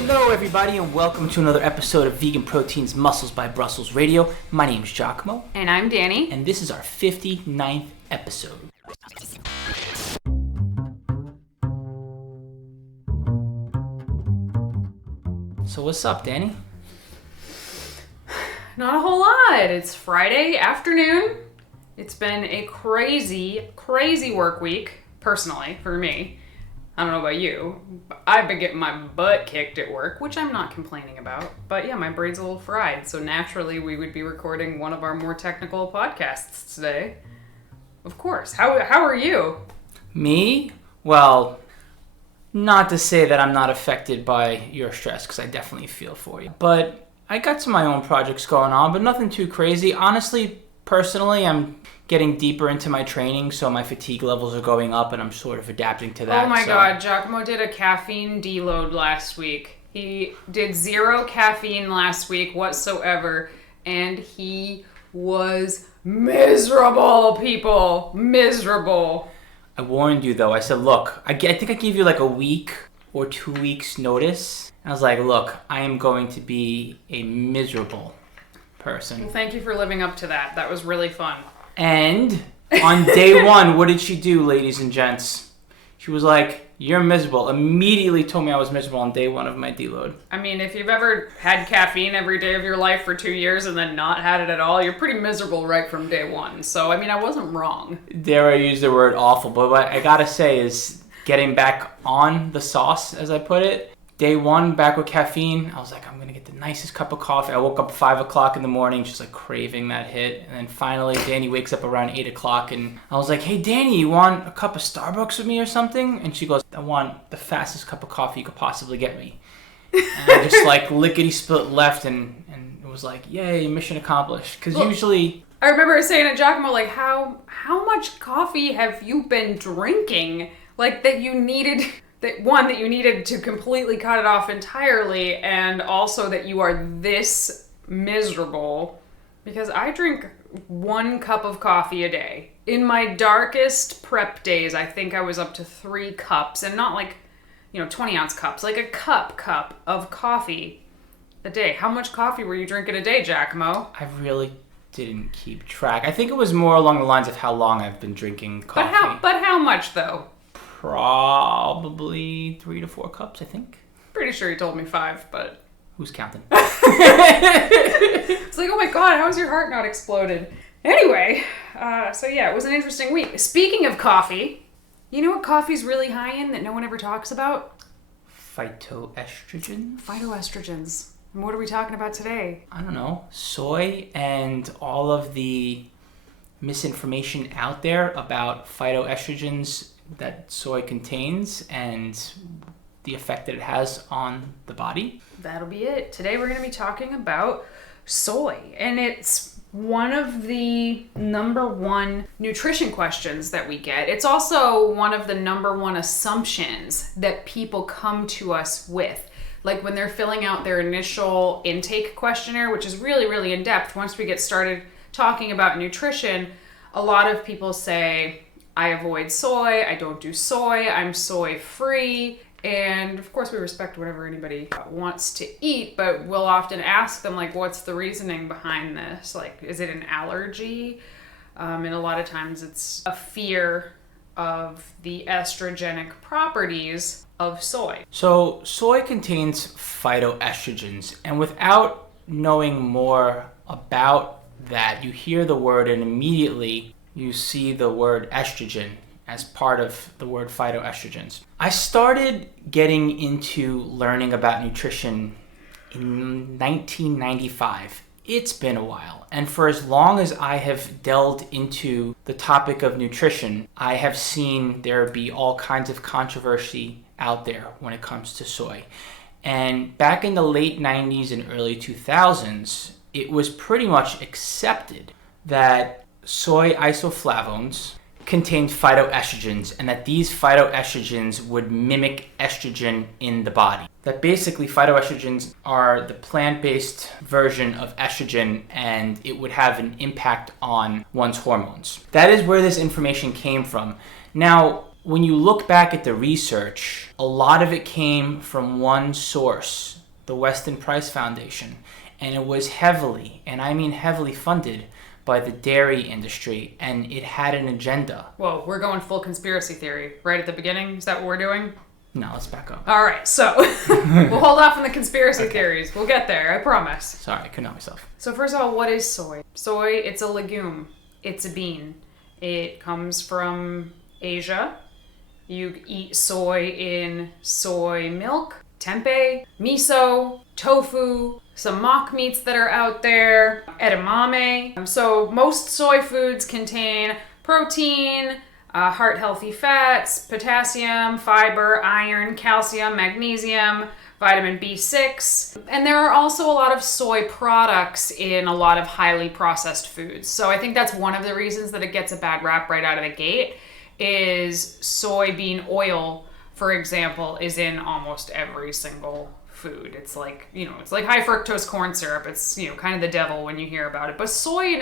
Hello everybody and welcome to another episode of Vegan Proteins Muscles by Brussels Radio. My name is Giacomo. And I'm Danny. And this is our 59th episode. So what's up, Danny? Not a whole lot. It's Friday afternoon. It's been a crazy work week, personally, for me. I don't know about you. I've been getting my butt kicked at work, which I'm not complaining about. But yeah, my brain's a little fried, so naturally we would be recording one of our more technical podcasts today. Of course. How are you? Me? Well, not to say that I'm not affected by your stress, because I definitely feel for you. But I got some of my own projects going on, but nothing too crazy. Honestly, personally, I'm getting deeper into my training, so my fatigue levels are going up, and I'm sort of adapting to that. Oh my God, Giacomo did a caffeine deload last week. He did 0 caffeine last week whatsoever, and he was miserable, people. Miserable. I warned you, though. I said, look, I think I gave you like a week or 2 weeks notice. I was like, look, I am going to be a miserable person. Well, thank you for living up to that. That was really fun. And on day one, what did she do, ladies and gents? She was like, you're miserable. Immediately told me I was miserable on day one of my deload. I mean, if you've ever had caffeine every day of your life for 2 years and then not had it at all, you're pretty miserable right from day one. So, I mean, I wasn't wrong. Dare I use the word awful, but what I gotta say is getting back on the sauce, as I put it. Day one, back with caffeine, I was like, I'm gonna get the nicest cup of coffee. I woke up at 5 o'clock in the morning, just like craving that hit. And then finally, Danny wakes up around 8 o'clock and I was like, hey, Danny, you want a cup of Starbucks with me or something? And she goes, I want the fastest cup of coffee you could possibly get me. And I just like lickety-split left and it was like, yay, mission accomplished. Because usually... I remember saying to Giacomo, like, how much coffee have you been drinking? Like, that you needed... that you needed to completely cut it off entirely, and also that you are this miserable, because I drink 1 cup of coffee a day. In my darkest prep days, I think I was up to 3 cups, and not like, 20-ounce cups, like a cup of coffee a day. How much coffee were you drinking a day, Giacomo? I really didn't keep track. I think it was more along the lines of how long I've been drinking coffee. But how much, though? Probably 3 to 4 cups, I think. Pretty sure you told me 5, but... Who's counting? It's like, oh my God, how's your heart not exploded? Anyway, so yeah, it was an interesting week. Speaking of coffee, you know what coffee's really high in that no one ever talks about? Phytoestrogens? Phytoestrogens. And what are we talking about today? I don't know. Soy and all of the misinformation out there about phytoestrogens that soy contains and the effect that it has on the body. That'll be it. Today we're going to be talking about soy, and it's one of the number one nutrition questions that we get. It's also one of the number one assumptions that people come to us with. Like when they're filling out their initial intake questionnaire, which is really, really in depth. Once we get started talking about nutrition, a lot of people say, I avoid soy, I don't do soy, I'm soy free. And of course we respect whatever anybody wants to eat, but we'll often ask them, like, what's the reasoning behind this? Like, is it an allergy? And a lot of times it's a fear of the estrogenic properties of soy. So soy contains phytoestrogens, and without knowing more about that, you hear the word and immediately you see the word estrogen as part of the word phytoestrogens. I started getting into learning about nutrition in 1995. It's been a while. And for as long as I have delved into the topic of nutrition, I have seen there be all kinds of controversy out there when it comes to soy. And back in the late 90s and early 2000s, it was pretty much accepted that soy isoflavones contained phytoestrogens and that these phytoestrogens would mimic estrogen in the body. That basically phytoestrogens are the plant-based version of estrogen and it would have an impact on one's hormones. That is where this information came from. Now, when you look back at the research, a lot of it came from one source, the Weston Price Foundation, and it was heavily, and I mean heavily funded by the dairy industry, and it had an agenda. Well, we're going full conspiracy theory right at the beginning. Is that what we're doing? No, let's back up. All right, so we'll hold off on the conspiracy theories. We'll get there, I promise. Sorry, I couldn't help myself. So first of all, what is soy? Soy, it's a legume. It's a bean. It comes from Asia. You eat soy in soy milk, tempeh, miso, tofu, some mock meats that are out there, edamame. So most soy foods contain protein, heart-healthy fats, potassium, fiber, iron, calcium, magnesium, vitamin B6. And there are also a lot of soy products in a lot of highly processed foods. So I think that's one of the reasons that it gets a bad rap right out of the gate is soybean oil, for example, is in almost every single food. It's like, it's like high fructose corn syrup. It's, kind of the devil when you hear about it. But soy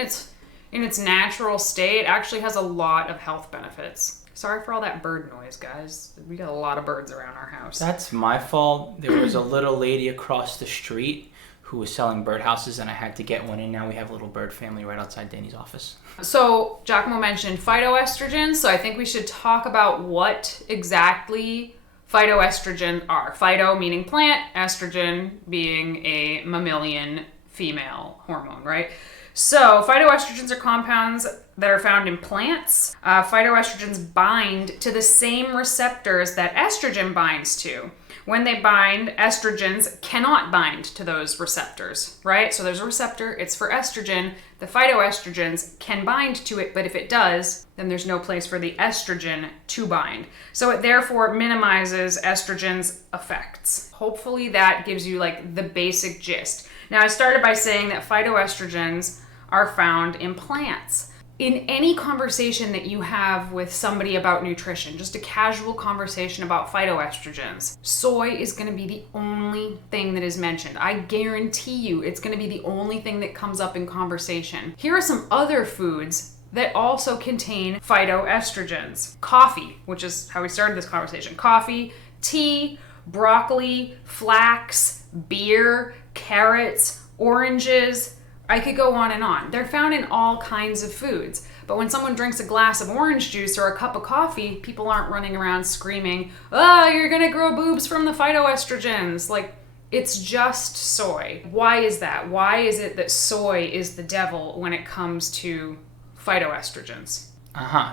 in its natural state actually has a lot of health benefits. Sorry for all that bird noise, guys. We got a lot of birds around our house. That's my fault. There was a little lady across the street who was selling birdhouses, and I had to get one, and now we have a little bird family right outside Danny's office. So Giacomo mentioned phytoestrogens, so I think we should talk about what exactly phytoestrogens are. Phyto meaning plant, estrogen being a mammalian female hormone, right? So phytoestrogens are compounds that are found in plants. Phytoestrogens bind to the same receptors that estrogen binds to. When they bind, estrogens cannot bind to those receptors, right? So there's a receptor, it's for estrogen. The phytoestrogens can bind to it, but if it does, then there's no place for the estrogen to bind. So it therefore minimizes estrogen's effects. Hopefully that gives you like the basic gist. Now I started by saying that phytoestrogens are found in plants. In any conversation that you have with somebody about nutrition, just a casual conversation about phytoestrogens, soy is going to be the only thing that is mentioned. I guarantee you it's going to be the only thing that comes up in conversation. Here are some other foods that also contain phytoestrogens. Coffee, which is how we started this conversation. Coffee, tea, broccoli, flax, beer, carrots, oranges. I could go on and on. They're found in all kinds of foods. But when someone drinks a glass of orange juice or a cup of coffee, people aren't running around screaming, "Oh, you're gonna grow boobs from the phytoestrogens." Like, it's just soy. Why is that? Why is it that soy is the devil when it comes to phytoestrogens?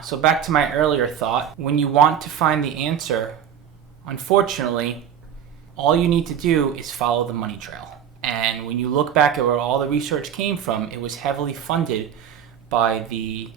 So back to my earlier thought. When you want to find the answer, unfortunately, all you need to do is follow the money trail. And when you look back at where all the research came from, it was heavily funded by the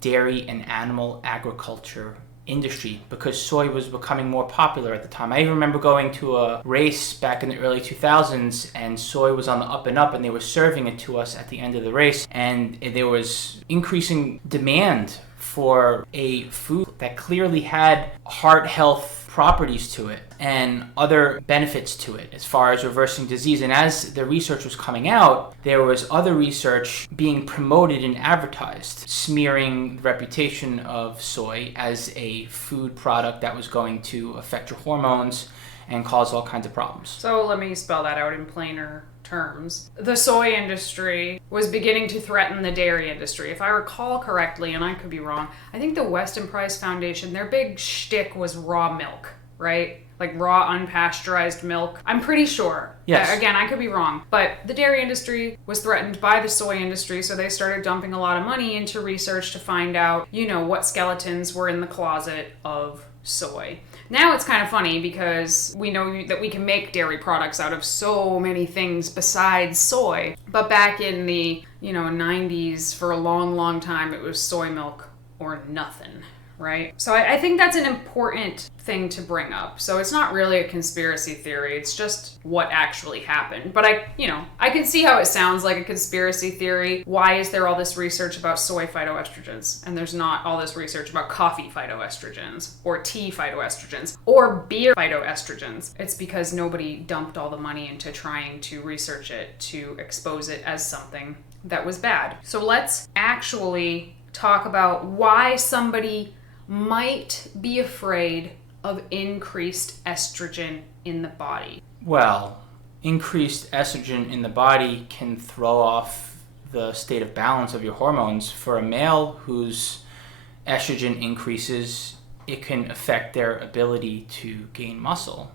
dairy and animal agriculture industry because soy was becoming more popular at the time. I even remember going to a race back in the early 2000s and soy was on the up and up and they were serving it to us at the end of the race, and there was increasing demand for a food that clearly had heart health properties to it and other benefits to it as far as reversing disease. And as the research was coming out, there was other research being promoted and advertised, smearing the reputation of soy as a food product that was going to affect your hormones and cause all kinds of problems. So let me spell that out in plainer terms. The soy industry was beginning to threaten the dairy industry. If I recall correctly, and I could be wrong, I think the Weston Price Foundation, their big shtick was raw milk, right? Like raw unpasteurized milk. I'm pretty sure. Yes. Again, I could be wrong. But the dairy industry was threatened by the soy industry, so they started dumping a lot of money into research to find out, what skeletons were in the closet of soy. Now it's kind of funny because we know that we can make dairy products out of so many things besides soy. But back in the, 90s, for a long, long time, it was soy milk or nothing, right? So I think that's an important thing to bring up. So it's not really a conspiracy theory. It's just what actually happened. But I can see how it sounds like a conspiracy theory. Why is there all this research about soy phytoestrogens and there's not all this research about coffee phytoestrogens or tea phytoestrogens or beer phytoestrogens? It's because nobody dumped all the money into trying to research it to expose it as something that was bad. So let's actually talk about why somebody might be afraid of increased estrogen in the body? Well, increased estrogen in the body can throw off the state of balance of your hormones. For a male whose estrogen increases, it can affect their ability to gain muscle.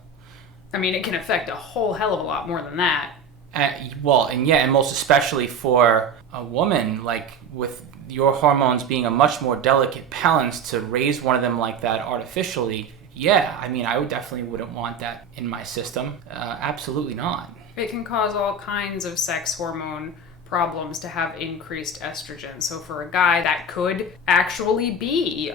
I mean, it can affect a whole hell of a lot more than that. And most especially for a woman, like with your hormones being a much more delicate balance, to raise one of them like that artificially, I would definitely wouldn't want that in my system. Absolutely not. It can cause all kinds of sex hormone problems to have increased estrogen. So for a guy, that could actually be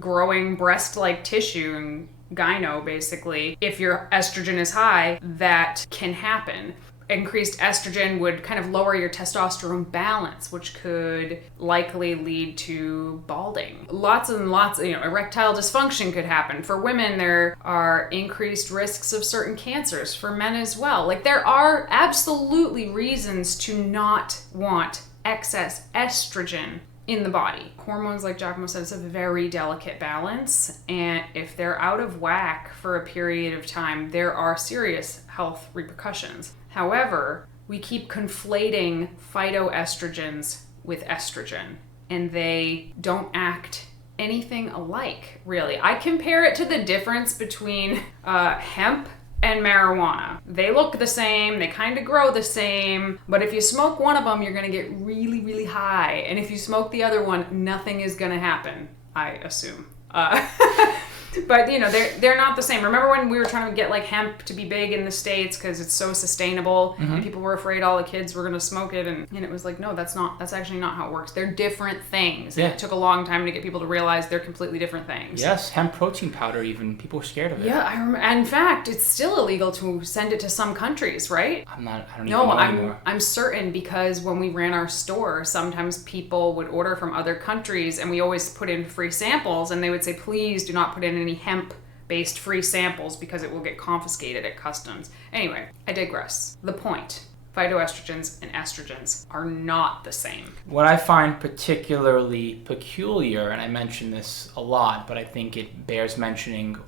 growing breast-like tissue and gyno, basically. If your estrogen is high, that can happen. Increased estrogen would kind of lower your testosterone balance, which could likely lead to balding. Lots and lots, erectile dysfunction could happen. For women, there are increased risks of certain cancers. For men as well. Like, there are absolutely reasons to not want excess estrogen in the body. Hormones, like Giacomo said, is a very delicate balance, and if they're out of whack for a period of time, there are serious health repercussions. However, we keep conflating phytoestrogens with estrogen, and they don't act anything alike, really. I compare it to the difference between hemp and marijuana. They look the same, they kind of grow the same, but if you smoke one of them, you're gonna get really, really high. And if you smoke the other one, nothing is gonna happen, I assume. But they're not the same. Remember when we were trying to get like hemp to be big in the States because it's so sustainable, and people were afraid all the kids were gonna smoke it, and it was like, no, that's actually not how it works. They're different things. Yeah. And it took a long time to get people to realize they're completely different things. Yes, hemp protein powder, even people were scared of it. Yeah, I remember. In fact, it's still illegal to send it to some countries, right? I don't even know anymore. I'm certain, because when we ran our store, sometimes people would order from other countries, and we always put in free samples, and they would say, please do not put in any hemp-based free samples because it will get confiscated at customs. Anyway, I digress. The point. Phytoestrogens and estrogens are not the same. What I find particularly peculiar, and I mention this a lot, but I think it bears mentioning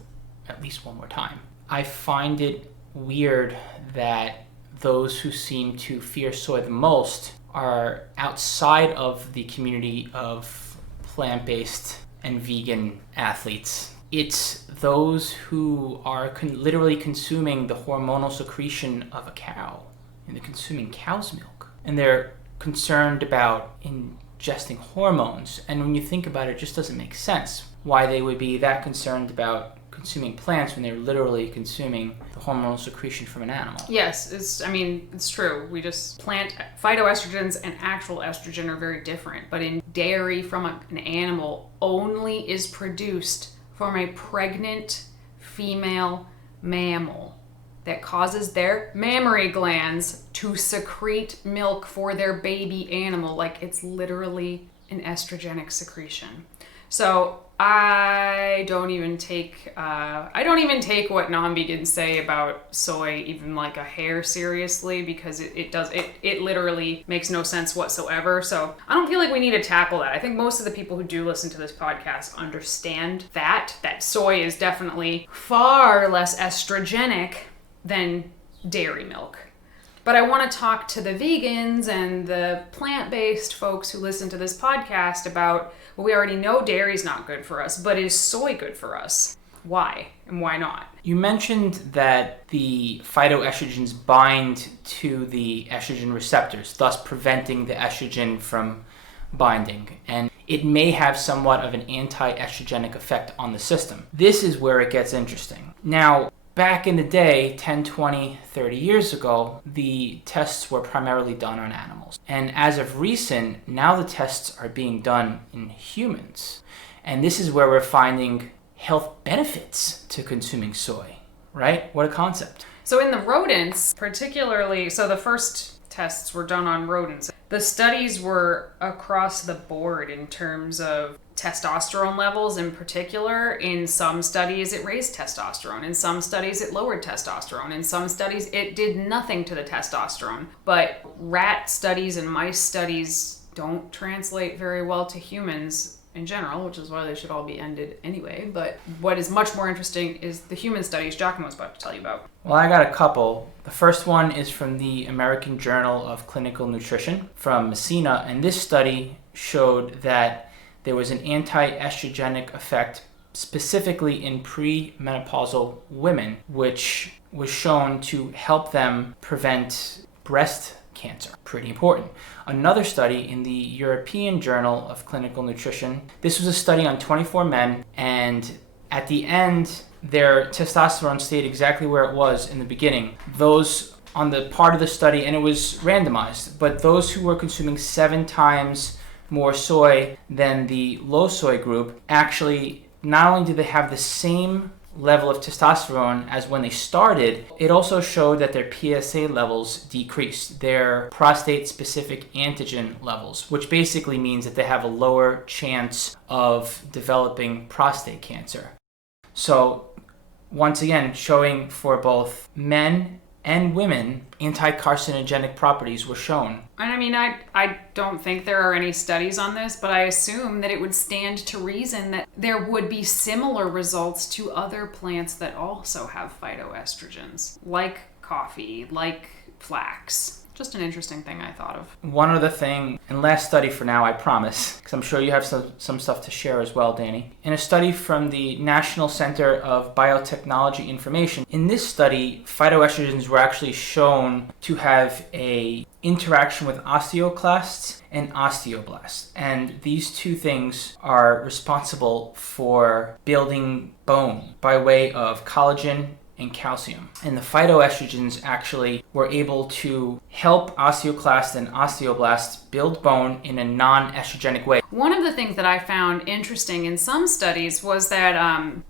at least one more time. I find it weird that those who seem to fear soy the most are outside of the community of plant-based and vegan athletes. It's those who are literally consuming the hormonal secretion of a cow, and they're consuming cow's milk. And they're concerned about ingesting hormones. And when you think about it, it just doesn't make sense why they would be that concerned about consuming plants when they're literally consuming the hormonal secretion from an animal. Yes, it's true. Plant phytoestrogens and actual estrogen are very different. But in dairy from an animal only is produced from a pregnant female mammal that causes their mammary glands to secrete milk for their baby animal. Like, it's literally an estrogenic secretion. So I don't even take what non-vegans say about soy even like a hair seriously, because it literally makes no sense whatsoever. So I don't feel like we need to tackle that. I think most of the people who do listen to this podcast understand that soy is definitely far less estrogenic than dairy milk. But I want to talk to the vegans and the plant-based folks who listen to this podcast about, well, we already know dairy's not good for us, but is soy good for us? Why and why not? You mentioned that the phytoestrogens bind to the estrogen receptors, thus preventing the estrogen from binding. And it may have somewhat of an anti-estrogenic effect on the system. This is where it gets interesting. Now, back in the day, 10, 20, 30 years ago, the tests were primarily done on animals. And as of recent, now the tests are being done in humans. And this is where we're finding health benefits to consuming soy, right? What a concept. So in the rodents, particularly, so the first tests were done on rodents. The studies were across the board in terms of testosterone levels in particular. In some studies, it raised testosterone. In some studies, it lowered testosterone. In some studies, it did nothing to the testosterone. But rat studies and mice studies don't translate very well to humans. in general, which is why they should all be ended anyway. But what is much more interesting is the human studies Giacomo was about to tell you about. Well, I got a couple. The first one is from the American Journal of Clinical Nutrition from Messina, and this study showed that there was an anti-estrogenic effect specifically in premenopausal women, which was shown to help them prevent breast cancer. Pretty important. Another study in the European Journal of Clinical Nutrition, this was a study on 24 men, and at the end, their testosterone stayed exactly where it was in the beginning. Those on the part of the study, and it was randomized, but those who were consuming 7 times more soy than the low soy group, actually, not only did they have the same level of testosterone as when they started, it also showed that their PSA levels decreased, their prostate-specific antigen levels, which basically means that they have a lower chance of developing prostate cancer. So, once again, showing for both men and women, anti-carcinogenic properties were shown. And I mean, I don't think there are any studies on this, but I assume that it would stand to reason that there would be similar results to other plants that also have phytoestrogens, like coffee, like flax. Just an interesting thing I thought of. One other thing, and last study for now, I promise, because I'm sure you have some stuff to share as well, Danny. In a study from the National Center of Biotechnology Information, in this study, phytoestrogens were actually shown to have a interaction with osteoclasts and osteoblasts. And these two things are responsible for building bone by way of collagen and calcium. And the phytoestrogens actually were able to help osteoclasts and osteoblasts build bone in a non-estrogenic way. One of the things that I found interesting in some studies was that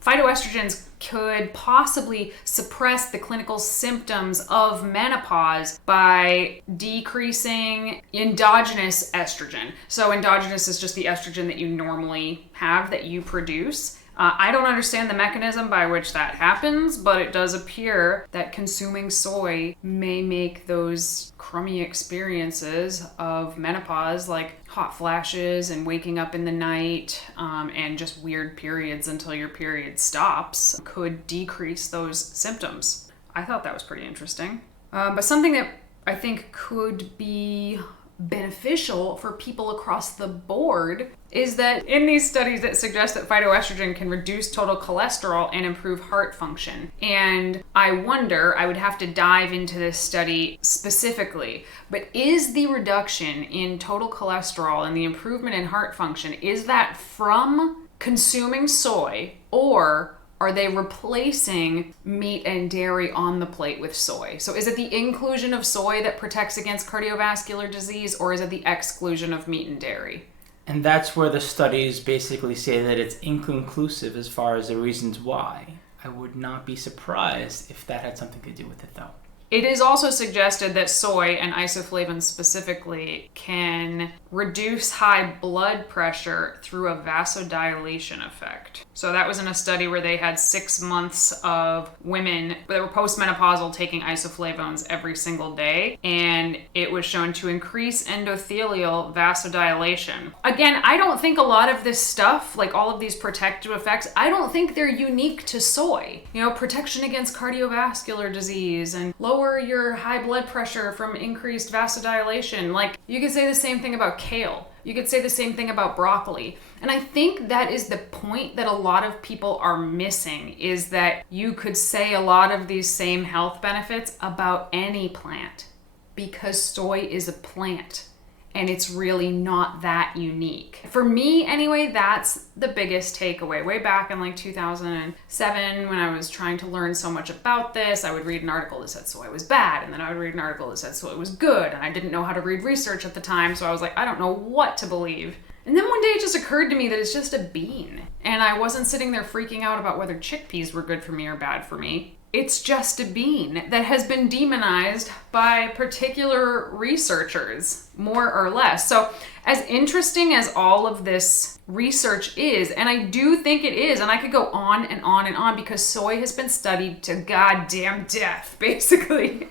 phytoestrogens could possibly suppress the clinical symptoms of menopause by decreasing endogenous estrogen. So endogenous is just the estrogen that you normally have, that you produce. I don't understand the mechanism by which that happens, but it does appear that consuming soy may make those crummy experiences of menopause, like hot flashes and waking up in the night, and just weird periods until your period stops, could decrease those symptoms. I thought that was pretty interesting. But something that I think could be beneficial for people across the board is that in these studies that suggest that phytoestrogen can reduce total cholesterol and improve heart function. And I wonder, I would have to dive into this study specifically, but is the reduction in total cholesterol and the improvement in heart function, is that from consuming soy, or are they replacing meat and dairy on the plate with soy? So is it the inclusion of soy that protects against cardiovascular disease, or is it the exclusion of meat and dairy? And that's where the studies basically say that it's inconclusive as far as the reasons why. I would not be surprised if that had something to do with it, though. It is also suggested that soy, and isoflavones specifically, can reduce high blood pressure through a vasodilation effect. So that was in a study where they had 6 months of women that were postmenopausal taking isoflavones every single day, and it was shown to increase endothelial vasodilation. Again, I don't think a lot of this stuff, like all of these protective effects, I don't think they're unique to soy. You know, protection against cardiovascular disease and lower your high blood pressure from increased vasodilation. Like, you could say the same thing about kale. You could say the same thing about broccoli. And I think that is the point that a lot of people are missing, is that you could say a lot of these same health benefits about any plant, because soy is a plant. And it's really not that unique. For me, anyway, that's the biggest takeaway. Way back in like 2007, when I was trying to learn so much about this, I would read an article that said soy was bad, and then I would read an article that said soy was good, and I didn't know how to read research at the time, so I was like, I don't know what to believe. And then one day it just occurred to me that it's just a bean, and I wasn't sitting there freaking out about whether chickpeas were good for me or bad for me. It's just a bean that has been demonized by particular researchers, more or less. So as interesting as all of this research is, and I do think it is, and I could go on and on and on, because soy has been studied to goddamn death, basically.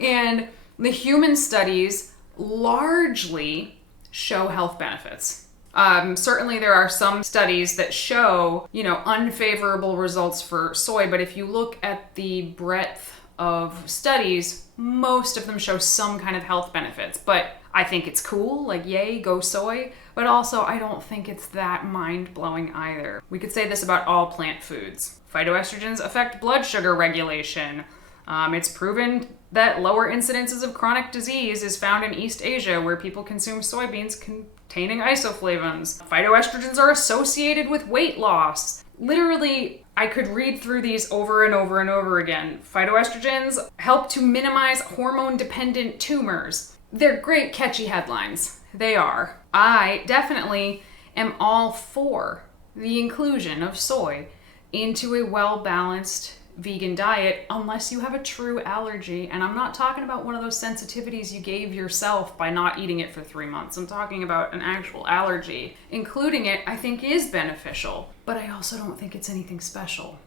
And the human studies largely show health benefits. Certainly there are some studies that show, unfavorable results for soy, but if you look at the breadth of studies, most of them show some kind of health benefits. But I think it's cool, like yay, go soy, but also I don't think it's that mind-blowing either. We could say this about all plant foods. Phytoestrogens affect blood sugar regulation. It's proven that lower incidences of chronic disease is found in East Asia, where people consume soybeans containing isoflavones. Phytoestrogens are associated with weight loss. Literally, I could read through these over and over and over again. Phytoestrogens help to minimize hormone-dependent tumors. They're great catchy headlines. They are. I definitely am all for the inclusion of soy into a well-balanced vegan diet, unless you have a true allergy. And I'm not talking about one of those sensitivities you gave yourself by not eating it for 3 months. I'm talking about an actual allergy. Including it, I think, is beneficial, but I also don't think it's anything special.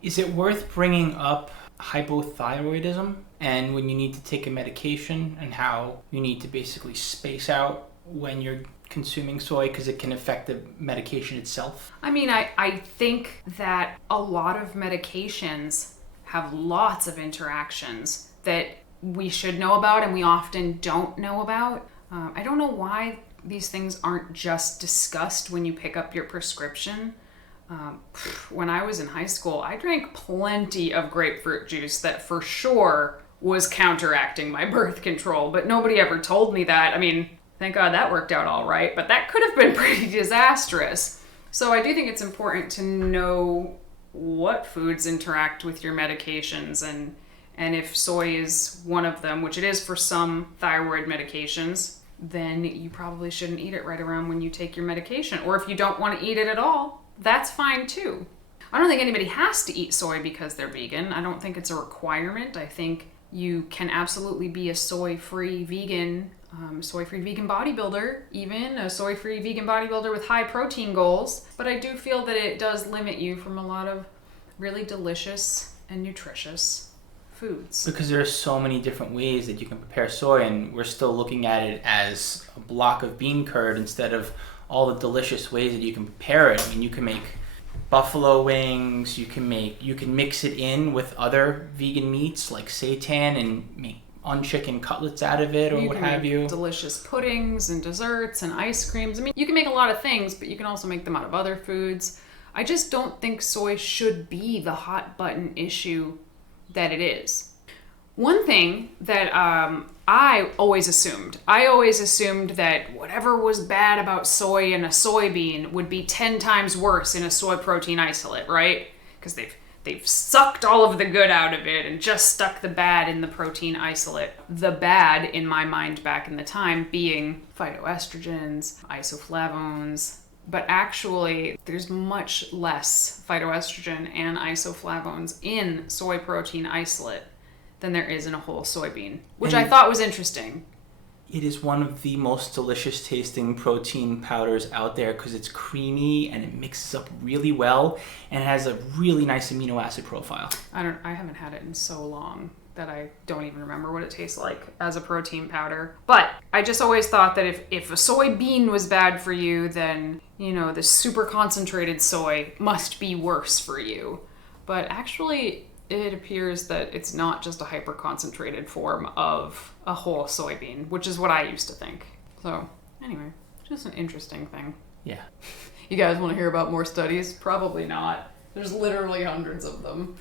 Is it worth bringing up hypothyroidism and when you need to take a medication and how you need to basically space out when you're consuming soy because it can affect the medication itself? I mean, I think that a lot of medications have lots of interactions that we should know about and we often don't know about. I don't know why these things aren't just discussed when you pick up your prescription. When I was in high school, I drank plenty of grapefruit juice that for sure was counteracting my birth control, but nobody ever told me that. I mean, thank God that worked out all right, but that could have been pretty disastrous. So I do think it's important to know what foods interact with your medications, and if soy is one of them, which it is for some thyroid medications, then you probably shouldn't eat it right around when you take your medication. Or if you don't want to eat it at all, that's fine too. I don't think anybody has to eat soy because they're vegan. I don't think it's a requirement. I think you can absolutely be a soy-free vegan bodybuilder, even a soy-free vegan bodybuilder with high protein goals. But I do feel that it does limit you from a lot of really delicious and nutritious foods. Because there are so many different ways that you can prepare soy, and we're still looking at it as a block of bean curd instead of all the delicious ways that you can prepare it. I mean, you can make buffalo wings, you can mix it in with other vegan meats like seitan and make unchicken cutlets out of it, or what have you. Make delicious puddings and desserts and ice creams. I mean, you can make a lot of things, but you can also make them out of other foods. I just don't think soy should be the hot button issue that it is. One thing that I always assumed that whatever was bad about soy in a soybean would be 10 times worse in a soy protein isolate, right? Because they've sucked all of the good out of it and just stuck the bad in the protein isolate. The bad, in my mind back in the time, being phytoestrogens, isoflavones, but actually there's much less phytoestrogen and isoflavones in soy protein isolate than there is in a whole soybean, which I thought was interesting. It is one of the most delicious tasting protein powders out there because it's creamy and it mixes up really well and it has a really nice amino acid profile. I haven't had it in so long that I don't even remember what it tastes like as a protein powder. But I just always thought that if a soybean was bad for you, then, the super concentrated soy must be worse for you. But actually, it appears that it's not just a hyper-concentrated form of a whole soybean, which is what I used to think. So, anyway, just an interesting thing. Yeah. You guys want to hear about more studies? Probably not. There's literally hundreds of them.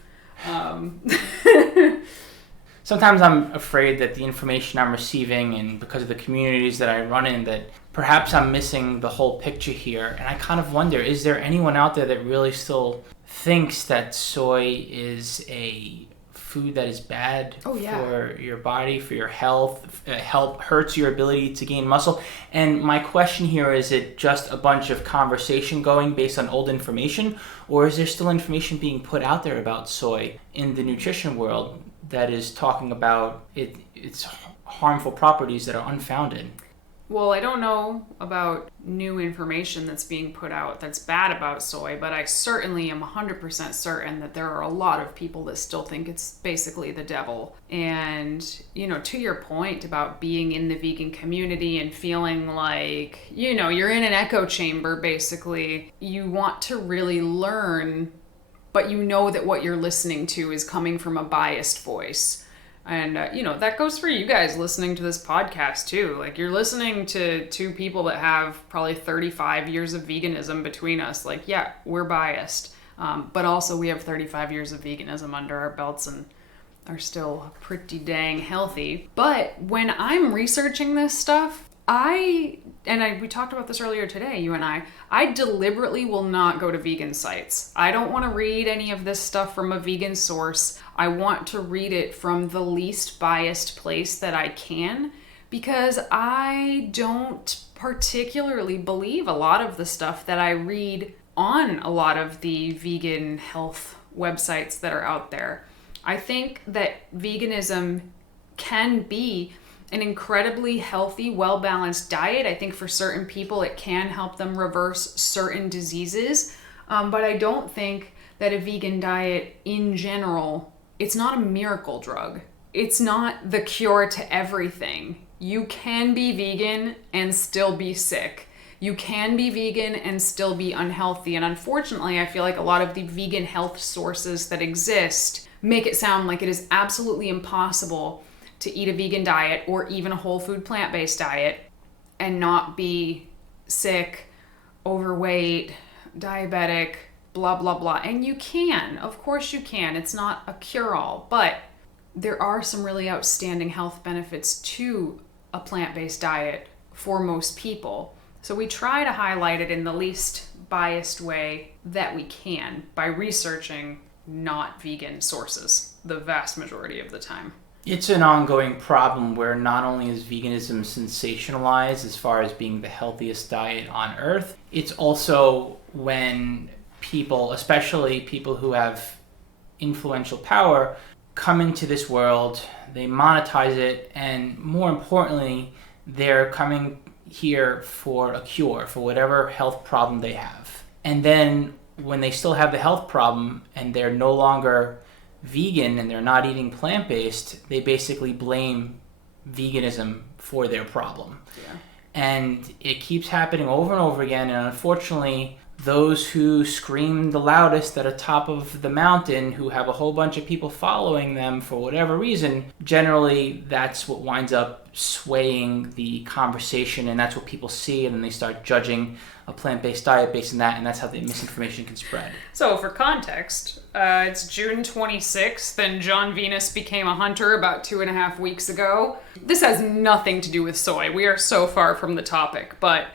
Sometimes I'm afraid that the information I'm receiving, and because of the communities that I run in, that perhaps I'm missing the whole picture here. And I kind of wonder, is there anyone out there that really still thinks that soy is a food that is bad for your body, for your health, hurts your ability to gain muscle? And my question here, is it just a bunch of conversation going based on old information, or is there still information being put out there about soy in the nutrition world that is talking about its harmful properties that are unfounded? Well, I don't know about new information that's being put out that's bad about soy, but I certainly am 100% certain that there are a lot of people that still think it's basically the devil. And, to your point about being in the vegan community and feeling like, you're in an echo chamber, basically, you want to really learn, but you know that what you're listening to is coming from a biased voice. And, that goes for you guys listening to this podcast, too. Like, you're listening to two people that have probably 35 years of veganism between us. Like, yeah, we're biased. But also we have 35 years of veganism under our belts and are still pretty dang healthy. But when I'm researching this stuff, we talked about this earlier today, you and I deliberately will not go to vegan sites. I don't want to read any of this stuff from a vegan source. I want to read it from the least biased place that I can, because I don't particularly believe a lot of the stuff that I read on a lot of the vegan health websites that are out there. I think that veganism can be an incredibly healthy, well-balanced diet. I think for certain people it can help them reverse certain diseases, but I don't think that a vegan diet in general, it's not a miracle drug. It's not the cure to everything. You can be vegan and still be sick. You can be vegan and still be unhealthy. And unfortunately, I feel like a lot of the vegan health sources that exist make it sound like it is absolutely impossible to eat a vegan diet or even a whole food plant-based diet and not be sick, overweight, diabetic, blah, blah, blah. And you can, of course you can. It's not a cure-all, but there are some really outstanding health benefits to a plant-based diet for most people. So we try to highlight it in the least biased way that we can by researching not vegan sources the vast majority of the time. It's an ongoing problem where not only is veganism sensationalized as far as being the healthiest diet on earth, it's also when people, especially people who have influential power, come into this world, they monetize it, and more importantly, they're coming here for a cure for whatever health problem they have. And then when they still have the health problem and they're no longer vegan and they're not eating plant-based, they basically blame veganism for their problem. Yeah. And it keeps happening over and over again, and unfortunately those who scream the loudest at the top of the mountain, who have a whole bunch of people following them for whatever reason, generally that's what winds up swaying the conversation, and that's what people see, and then they start judging a plant-based diet based on that, and that's how the misinformation can spread. So for context, it's June 26th, and John Venus became a hunter about 2.5 weeks ago. This has nothing to do with soy. We are so far from the topic, but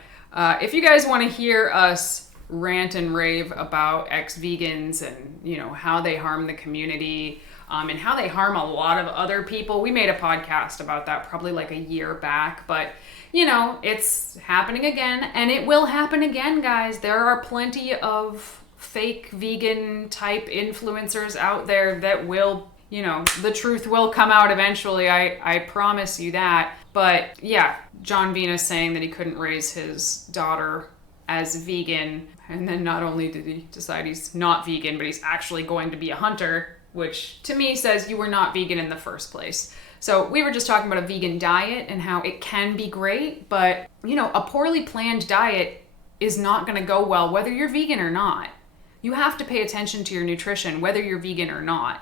if you guys want to hear us rant and rave about ex-vegans and how they harm the community and how they harm a lot of other people, we made a podcast about that probably like a year back, but it's happening again, and it will happen again, guys. There are plenty of fake vegan type influencers out there that will, the truth will come out eventually. I promise you that. But yeah, John Venus saying that he couldn't raise his daughter as vegan, and then not only did he decide he's not vegan, but he's actually going to be a hunter, which to me says you were not vegan in the first place. So we were just talking about a vegan diet and how it can be great, but a poorly planned diet is not going to go well whether you're vegan or not. You have to pay attention to your nutrition whether you're vegan or not.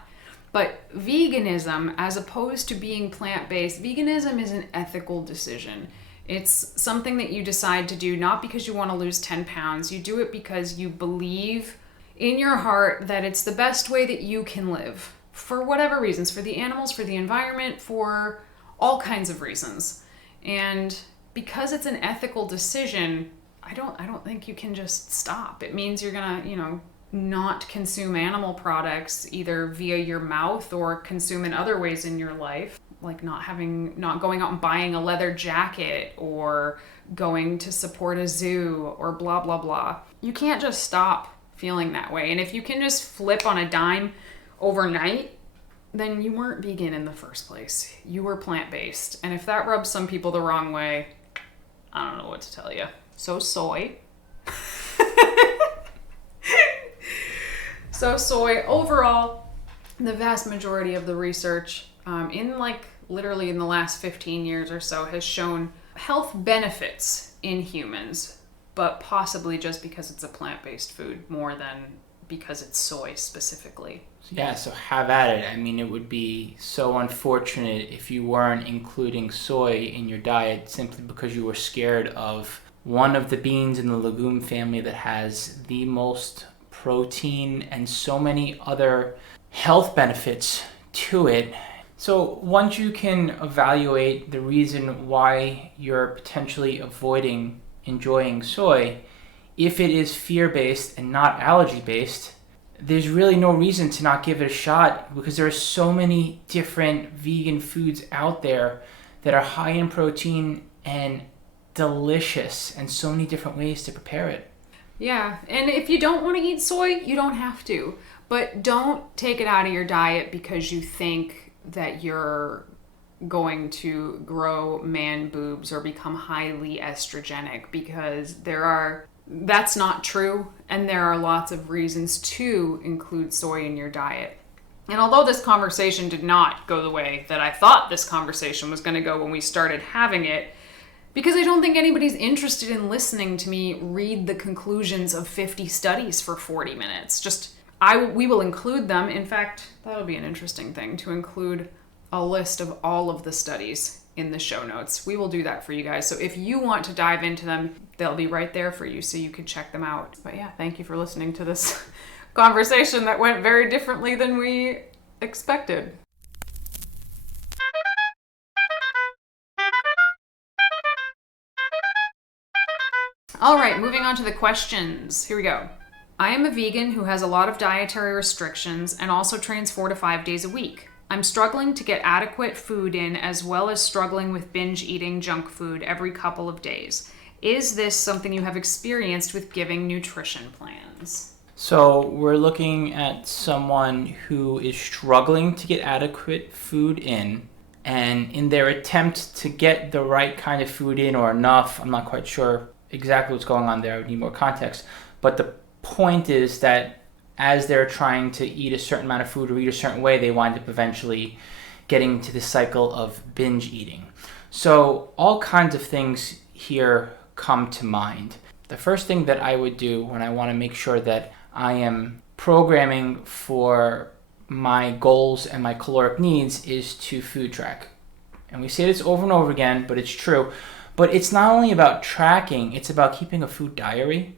But veganism, as opposed to being plant-based, veganism is an ethical decision. It's something that you decide to do not because you want to lose 10 pounds. You do it because you believe in your heart that it's the best way that you can live. For whatever reasons, for the animals, for the environment, for all kinds of reasons. And because it's an ethical decision, I don't think you can just stop. It means you're gonna, not consume animal products either via your mouth or consume in other ways in your life. Like not going out and buying a leather jacket or going to support a zoo or blah, blah, blah. You can't just stop feeling that way. And if you can just flip on a dime overnight, then you weren't vegan in the first place. You were plant-based. And if that rubs some people the wrong way, I don't know what to tell you. So soy. So soy, overall, the vast majority of the research literally in the last 15 years or so has shown health benefits in humans, but possibly just because it's a plant-based food more than because it's soy specifically. Yeah, so have at it. I mean, it would be so unfortunate if you weren't including soy in your diet simply because you were scared of one of the beans in the legume family that has the most protein and so many other health benefits to it. So once you can evaluate the reason why you're potentially avoiding enjoying soy, if it is fear-based and not allergy-based, there's really no reason to not give it a shot, because there are so many different vegan foods out there that are high in protein and delicious, and so many different ways to prepare it. Yeah, and if you don't want to eat soy, you don't have to. But don't take it out of your diet because you think that you're going to grow man boobs or become highly estrogenic, because that's not true, and there are lots of reasons to include soy in your diet. And although this conversation did not go the way that I thought this conversation was going to go when we started having it, because I don't think anybody's interested in listening to me read the conclusions of 50 studies for 40 minutes. We will include them. In fact, that'll be an interesting thing, to include a list of all of the studies in the show notes. We will do that for you guys. So if you want to dive into them, they'll be right there for you so you can check them out. But yeah, thank you for listening to this conversation that went very differently than we expected. All right, moving on to the questions. Here we go. I am a vegan who has a lot of dietary restrictions and also trains 4 to 5 days a week. I'm struggling to get adequate food in, as well as struggling with binge eating junk food every couple of days. Is this something you have experienced with giving nutrition plans? So we're looking at someone who is struggling to get adequate food in, and in their attempt to get the right kind of food in, or enough, I'm not quite sure exactly what's going on there, I would need more context, but the point is that as they're trying to eat a certain amount of food or eat a certain way, they wind up eventually getting into the cycle of binge eating. So all kinds of things here come to mind. The first thing that I would do when I want to make sure that I am programming for my goals and my caloric needs is to food track. And we say this over and over again, but it's true. But it's not only about tracking, it's about keeping a food diary.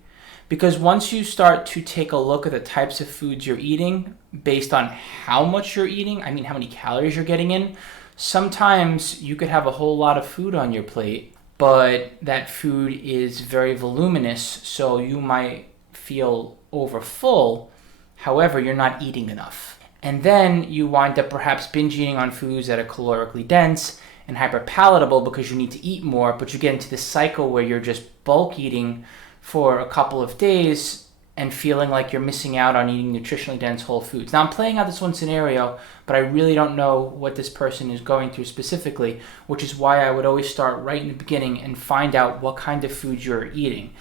Because once you start to take a look at the types of foods you're eating based on how much you're eating, I mean how many calories you're getting in, sometimes you could have a whole lot of food on your plate, but that food is very voluminous, so you might feel overfull. However, you're not eating enough. And then you wind up perhaps binge eating on foods that are calorically dense and hyperpalatable because you need to eat more, but you get into this cycle where you're just bulk eating for a couple of days and feeling like you're missing out on eating nutritionally dense whole foods. Now I'm playing out this one scenario, but I really don't know what this person is going through specifically, which is why I would always start right in the beginning and find out what kind of food you're eating.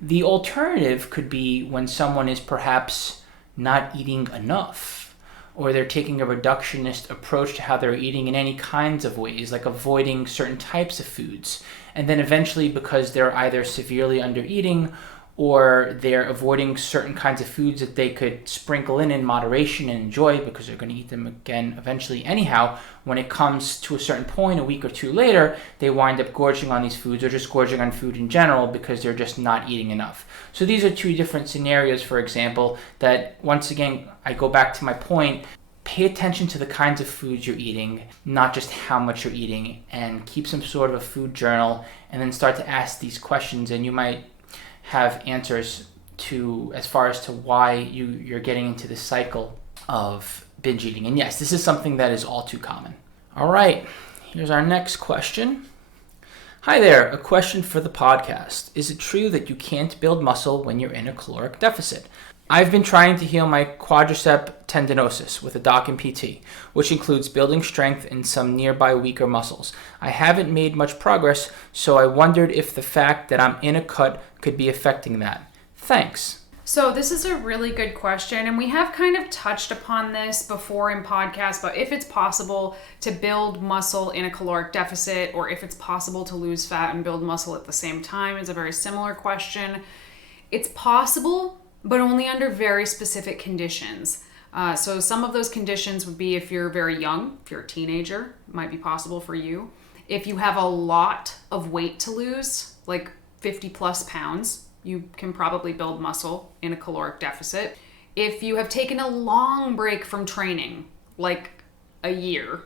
The alternative could be when someone is perhaps not eating enough, or they're taking a reductionist approach to how they're eating in any kinds of ways, like avoiding certain types of foods. And then eventually, because they're either severely under eating or they're avoiding certain kinds of foods that they could sprinkle in moderation and enjoy because they're going to eat them again eventually anyhow, when it comes to a certain point, a week or two later, they wind up gorging on these foods or just gorging on food in general because they're just not eating enough. So these are two different scenarios, for example, that once again, I go back to my point, pay attention to the kinds of foods you're eating, not just how much you're eating, and keep some sort of a food journal, and then start to ask these questions, and you might have answers to as far as to why you're getting into this cycle of binge eating. And yes, this is something that is all too common. All right, here's our next question. Hi there, a question for the podcast. Is it true that you can't build muscle when you're in a caloric deficit? I've been trying to heal my quadricep tendinosis with a doc in PT, which includes building strength in some nearby weaker muscles. I haven't made much progress, so I wondered if the fact that I'm in a cut could be affecting that. Thanks. So this is a really good question, and we have kind of touched upon this before in podcasts, but if it's possible to build muscle in a caloric deficit, or if it's possible to lose fat and build muscle at the same time, is a very similar question. It's possible, but only under very specific conditions. So some of those conditions would be if you're very young, if you're a teenager, it might be possible for you. If you have a lot of weight to lose, like 50 plus pounds, you can probably build muscle in a caloric deficit. If you have taken a long break from training, like a year,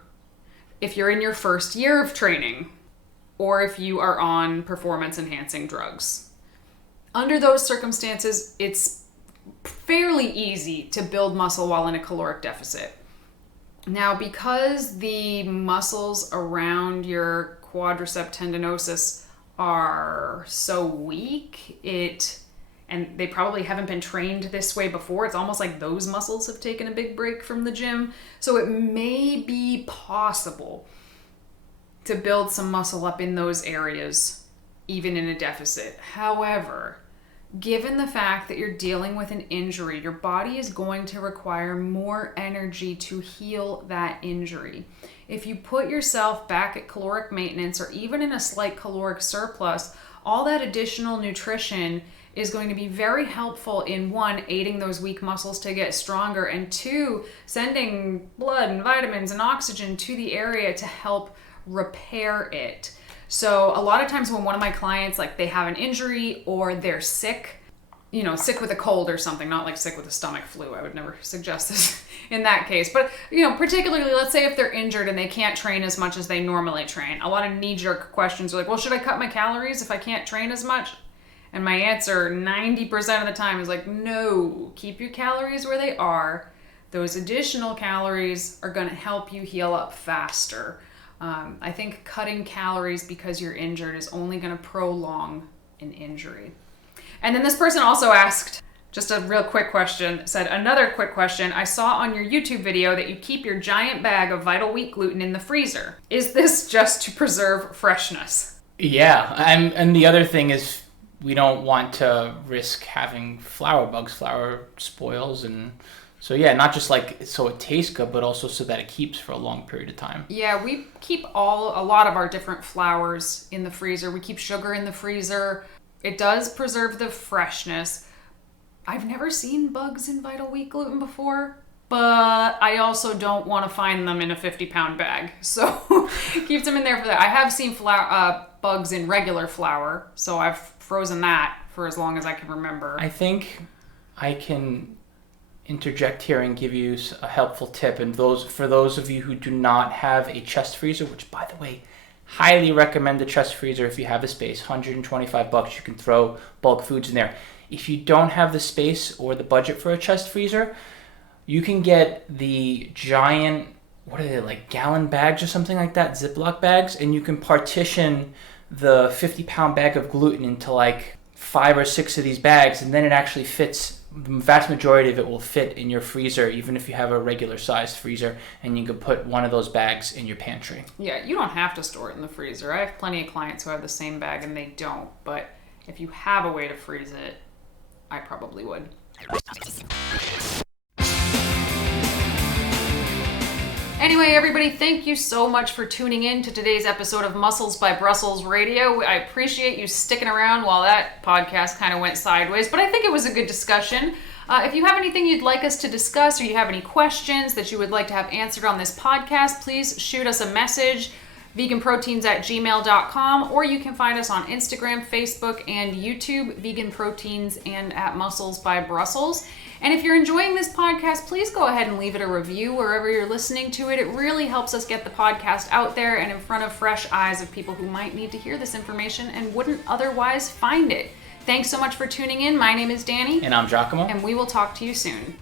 if you're in your first year of training, or if you are on performance enhancing drugs. Under those circumstances, it's fairly easy to build muscle while in a caloric deficit. Now, because the muscles around your quadricep tendinosus are so weak, and they probably haven't been trained this way before. It's almost like those muscles have taken a big break from the gym. So it may be possible to build some muscle up in those areas, even in a deficit. However, given the fact that you're dealing with an injury, your body is going to require more energy to heal that injury. If you put yourself back at caloric maintenance or even in a slight caloric surplus, all that additional nutrition is going to be very helpful in, one, aiding those weak muscles to get stronger, and two, sending blood and vitamins and oxygen to the area to help repair it. So a lot of times when one of my clients, like they have an injury or they're sick, sick with a cold or something, not like sick with a stomach flu. I would never suggest this in that case. But, particularly, let's say if they're injured and they can't train as much as they normally train. A lot of knee-jerk questions are like, well, should I cut my calories if I can't train as much? And my answer 90% of the time is like, no, keep your calories where they are. Those additional calories are going to help you heal up faster. I think cutting calories because you're injured is only going to prolong an injury. And then this person also asked, just a real quick question, said, another quick question. I saw on your YouTube video that you keep your giant bag of Vital Wheat gluten in the freezer. Is this just to preserve freshness? Yeah, and the other thing is we don't want to risk having flour bugs. Flour spoils, and so yeah, not just like so it tastes good, but also so that it keeps for a long period of time. Yeah, we keep a lot of our different flours in the freezer. We keep sugar in the freezer. It does preserve the freshness. I've never seen bugs in Vital Wheat gluten before, but I also don't want to find them in a 50-pound bag. So keep them in there for that. I have seen bugs in regular flour, so I've frozen that for as long as I can remember. I think I can interject here and give you a helpful tip. And for those of you who do not have a chest freezer, which, by the way, highly recommend the chest freezer if you have a space. $125, you can throw bulk foods in there. If you don't have the space or the budget for a chest freezer, you can get the giant, what are they, like gallon bags or something like that, Ziploc bags, and you can partition the 50-pound bag of gluten into like 5 or 6 of these bags, and then it actually fits. The vast majority of it will fit in your freezer, even if you have a regular sized freezer, and you can put one of those bags in your pantry. Yeah, you don't have to store it in the freezer. I have plenty of clients who have the same bag and they don't, but if you have a way to freeze it, I probably would. Anyway, everybody, thank you so much for tuning in to today's episode of Muscles by Brussels Radio. I appreciate you sticking around while that podcast kind of went sideways, but I think it was a good discussion. If you have anything you'd like us to discuss, or you have any questions that you would like to have answered on this podcast, please shoot us a message, veganproteins@gmail.com, or you can find us on Instagram, Facebook, and YouTube, Vegan Proteins and at Muscles by Brussels. And if you're enjoying this podcast, please go ahead and leave it a review wherever you're listening to it. It really helps us get the podcast out there and in front of fresh eyes of people who might need to hear this information and wouldn't otherwise find it. Thanks so much for tuning in. My name is Danny. And I'm Giacomo. And we will talk to you soon.